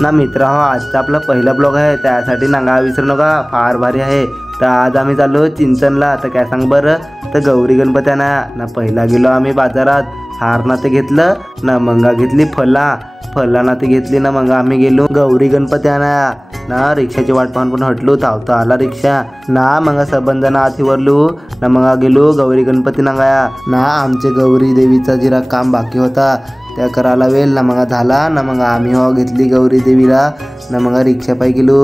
ना मित्र हो, आजचा आपला पहिला ब्लॉग आहे, त्यासाठी नांगा विसरू नका, फार भारी आहे. तर आज आम्ही चाललो चिंचणला. तर काय सांग बरं, तर गौरी गणपती ना पहिला गेलो आम्ही बाजारात, हार ना ते घेतलं ना, मंगा घेतली फला ना ते घेतली ना, मग आम्ही गेलो गौरी गणपती ना रिक्षाची वाट पाहून पण हटलो, धावता आला रिक्षा ना, मग सबंध जण आतीवरलो ना, मग गेलो गौरी गणपती नांगाया ना. आमचे गौरी देवीचा जरा काम बाकी होता, त्या करायला वेळ ना, मग झाला ना, मग आम्ही घेतली गौरी देवीला ना, मग रिक्षा पायी गेलो,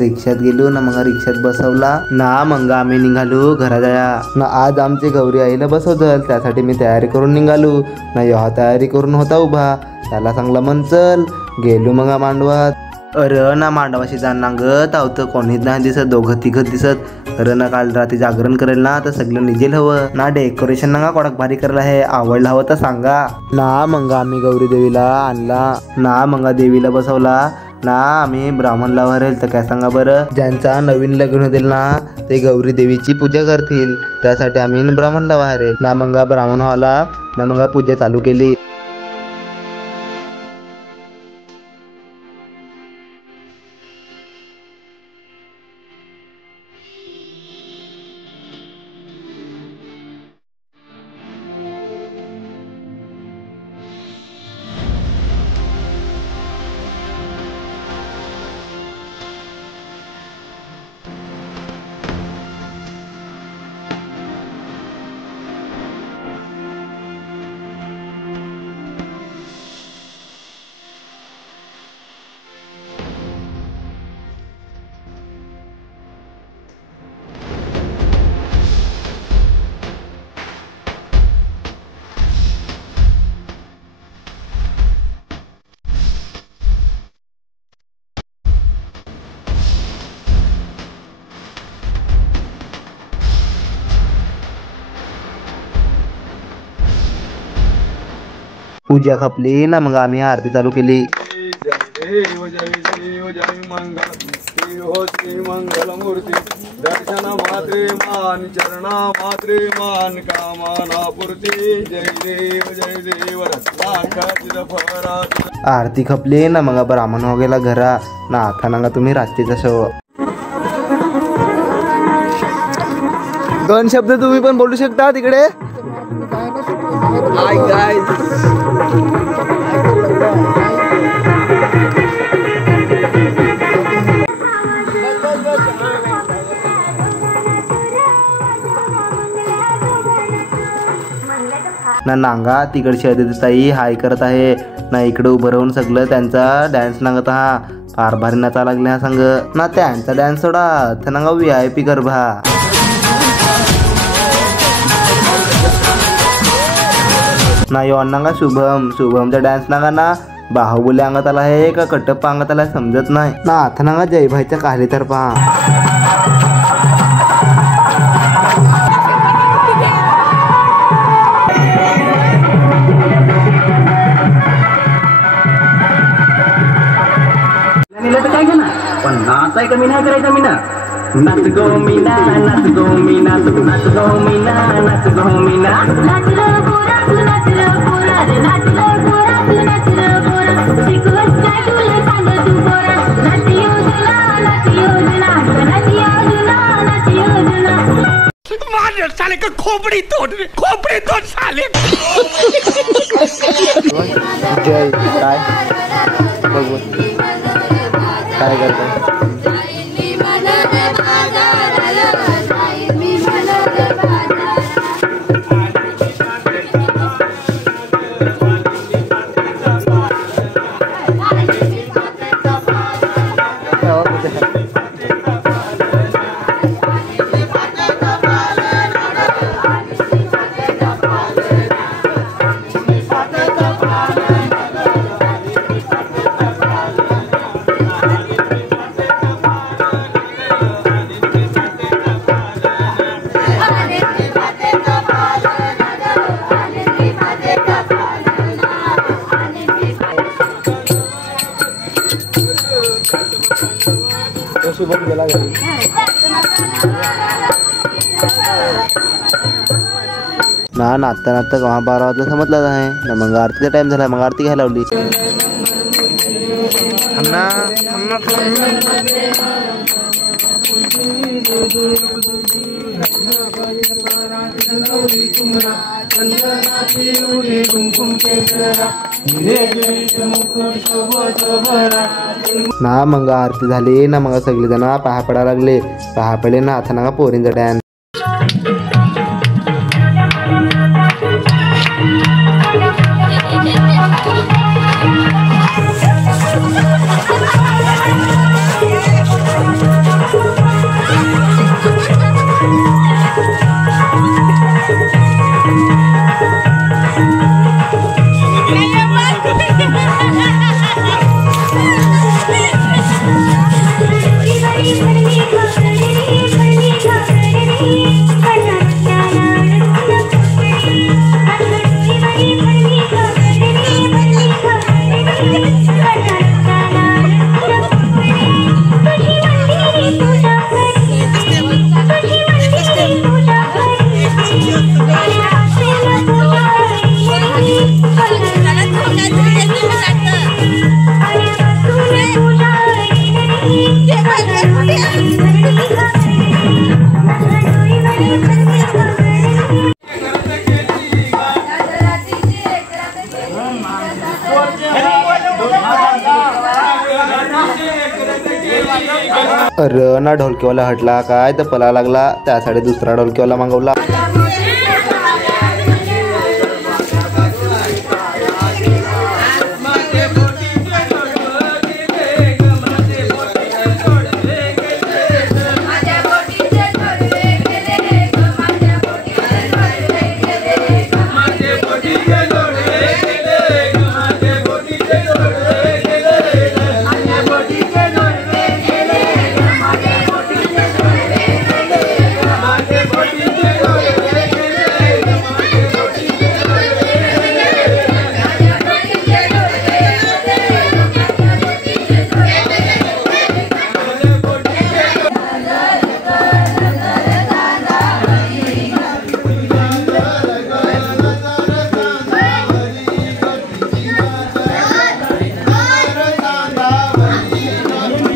रिक्षात गेलो ना, मग रिक्षात बसवला ना, मग आम्ही निघालो घरा जाया ना. आज आमचे गौरी आईला बसवतं, त्यासाठी मी तयारी करून निघालो ना. यहा तयारी करून होता उभा, त्याला सांगला मन चल, गेलो मग मांडवात. अरे ना मांडवाशी जाणं आवतं, कोणीच नाही दिसत, दोघं तिघं दिसत. अरे ना काल रात्री जागरण करेल ना, तर सगळं निजेल हवं ना, डेकोरेशन ना कडक भारी करायला आहे, आवडला हवं तर सांगा ना. मग आम्ही गौरी देवीला आणला ना, मग देवीला बसवला ना. आम्ही ब्राह्मण लावरेल, तर काय सांगा बरं, ज्यांचा नवीन लग्न होतील ना, ते गौरी देवीची पूजा करतील, त्यासाठी आम्ही ब्राह्मण लावरेल ना. मग ब्राह्मण व्हायला ना, मग पूजा चालू केली. पूजा खपली ना, मग आम्ही आरती चालू केली. मंगलमूर्ती दर्शन मात्रे मान, चरणा मात्रे मान, कामना पूर्ती. जय देव आरती खपली ना, मग ब्राह्मण हो गेला घरा ना. आता ना तुम्ही रात्रीचा शो. दोन शब्द तुम्ही पण बोलू शकता तिकडे. हाय गाइस, ना नांगा तिकडची अदिती ताई हाय करत आहे ना, इकडे उभं राहून सगळं त्यांचा डॅन्स नांगत हा, फार भारी नाचा लागले हा संग ना. त्यांचा डॅन्स सोडा, तर नांगा VIP गरबा ना. यो नांगा शुभमचा डॅन्स नांगा ना, बाहुबली अंगात आला आहे का कटप्पा अंगात आला समजत नाही ना. आता नांगा जयभाईच्या काली तर पहा. पण नाचाय कमी नाही करायचा मीना. नाच गो मीना, नाच गो मीना, नाच गो मीना, नाच गो मीना. नाचलो पोरा तू, नाचलो पोरा रे, नाचलो पोरा तू, नाचलो पोरा. शिकवत काय तुला सांग तू पोरा. नाच योजना, नाच योजना, नाच योजना, नाच योजना. मार साले का खोपड़ी तोड़ साले. जय काय बघू काय करतो. शुभम गेला घरी. ना नाचता नाचता केव्हा 12 वाजता समजलाच आहे ना. मग आरतीचा टाइम झाला, मग आरती घ्यायला लावली. ना मग आरती झाली ना मग सगळे जण पाया पडायला लागले. पाया पडले ना आता ना पोरींचा डॅन्स. अरे ना ढोलकीवाला हटला काय तर पळा लागला. त्यासाठी दुसरा ढोलकीवाला मागवला.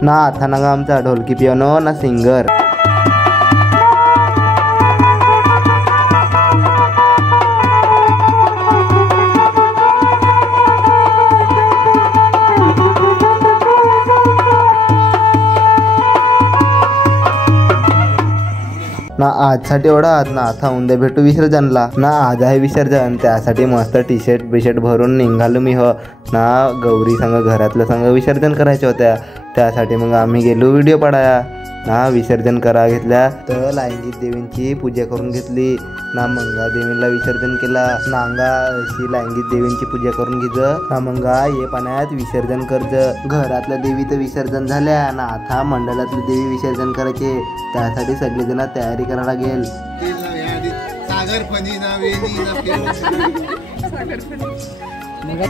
ना आता ना आमचा ढोलकी पियानो ना सिंगर. ना आजसाठी एवढाच ना आता उद्या भेटू विसर्जनला. ना आज आहे विसर्जन त्यासाठी मस्त टी शर्ट बिशर्ट भरून निघालो मी हो ना. गौरी संग घरातल्या संग विसर्जन करायच्या होत्या त्यासाठी मग आम्ही गेलो व्हिडिओ पडाया ना. विसर्जन करा घेतल्या तर लायंगिक देवींची पूजा करून घेतली ना. मंगा देवीला विसर्जन केला. नांगा अशी लायंगिक देवींची पूजा करून घ्यायचं ना. मंगा ये पाण्यात विसर्जन करज. घरातल्या देवी तर विसर्जन झाल्या ना. आता मंडळातली देवी विसर्जन करायचे त्यासाठी सगळेजण तयारी करायला लागेल.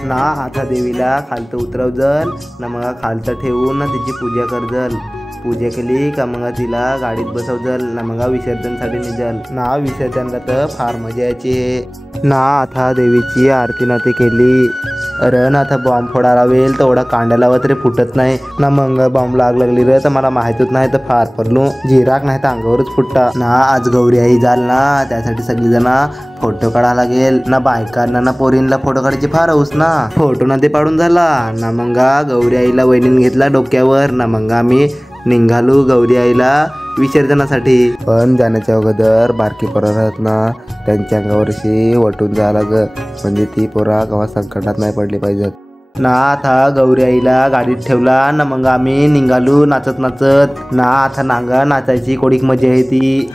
ना आता देवीला खालतं उतरवजल ना. मग खालतं ठेवून ना तिची पूजा करजल. पूजा केली का मग तिला गाडीत बसवजल ना. मग विसर्जनसाठी निघल ना. विसर्जनला तर फार मजा यायची ना. आता देवीची आरती ना ते केली. अरे ना आता बॉम्ब फोडायला वेल तेवढा कांड्या लावत रे फुटत नाही ना. मग बॉम्ब लागली रे तर मला माहितच नाही तर फार पडलो. जिराक नाही तर अंगावरच फुटता ना. आज गौरी आई जाल ना त्यासाठी सगळीजण फोटो काढायला लागेल ना. बायकांना ना पोरींना फोटो काढायची फार हौस ना. फोटो ना ते पाडून झाला ना. मग गौरी आईला वहिनीन घेतला डोक्यावर ना. मग आम्ही निघालो गौरी आईला विसर्जनासाठी. पण जाण्याच्या अगोदर बारकी पोरं राहत ना त्यांच्या अंगावरशी वटून जायला ग. म्हणजे ती पोरा केव्हा संकटात नाही पडली पाहिजेत ना. आता गौरी आईला गाडीत ठेवला ना. मग आम्ही निघालो नाचत नाचत ना. आता नांगा नाचायची कोडीक मजा येते.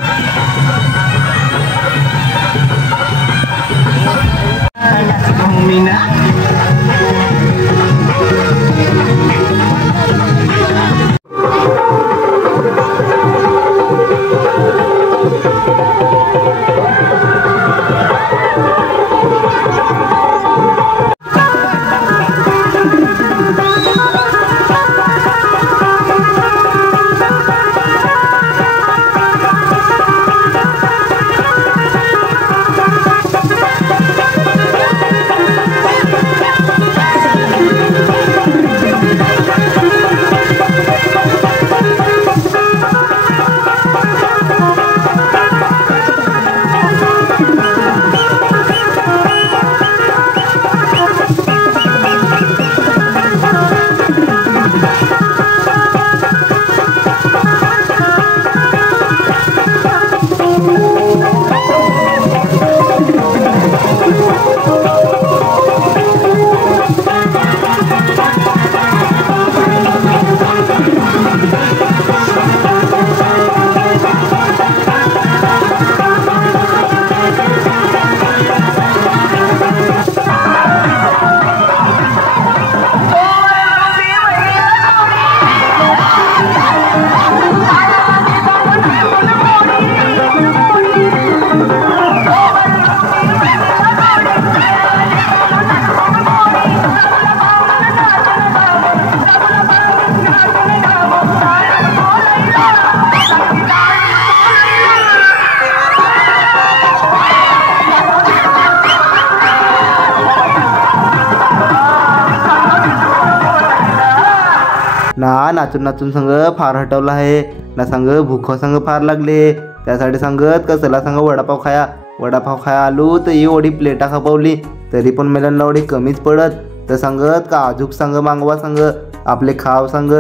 ना नाचून नाचून संग फार हटवलं आहे ना, संग भूक संग फार लागले. त्यासाठी सांगत कसला संग वडापाव खाया आलो तर ही ओढी प्लेटा खपवली तरी पण मेलांना ओढी कमीच पडत. तर सांगत का अजूक संग मागवा संग आपले खाव संग.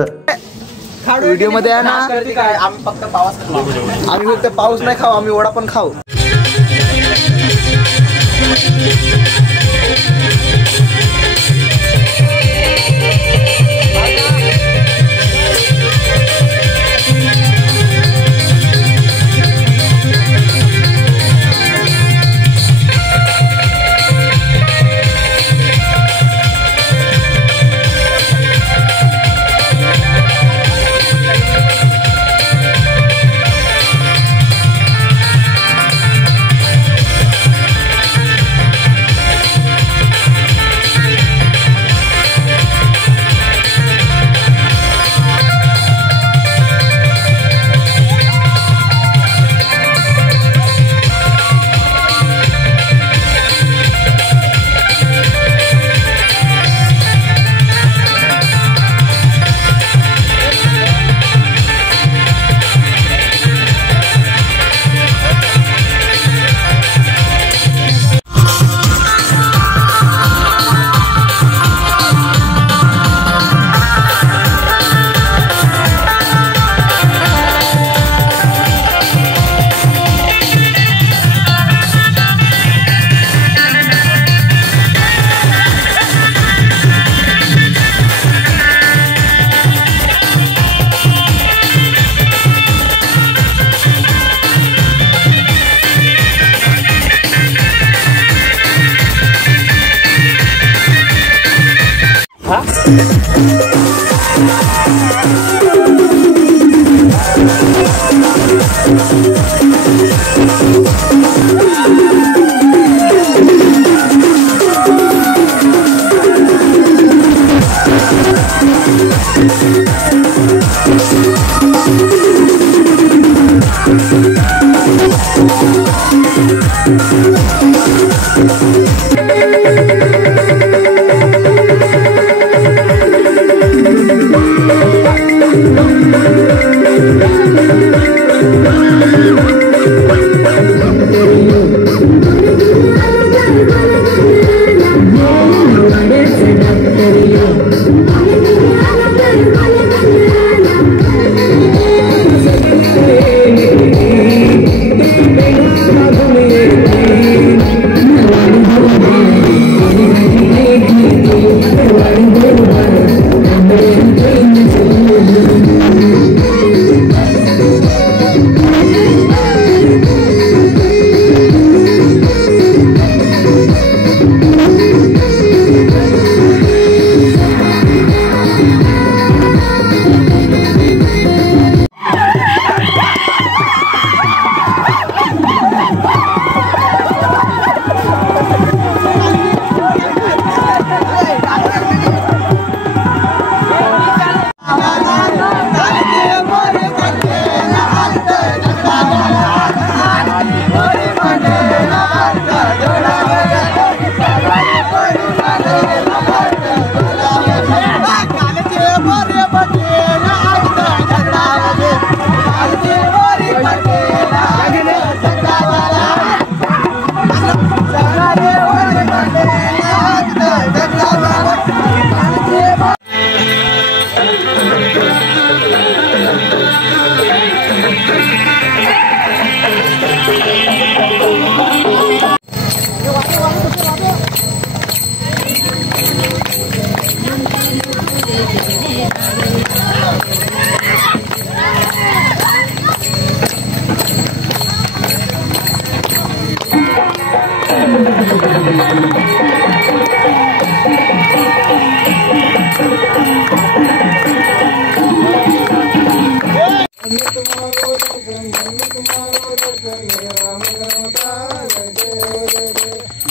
व्हिडिओ मध्ये आहे ना, आम्ही फक्त पाऊस नाही खाऊ, आम्ही वडा पण खाऊ.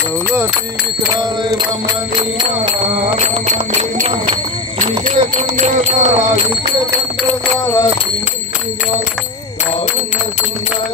दौलती विक्राळ रमणी विजय कुंड काळा सुंदर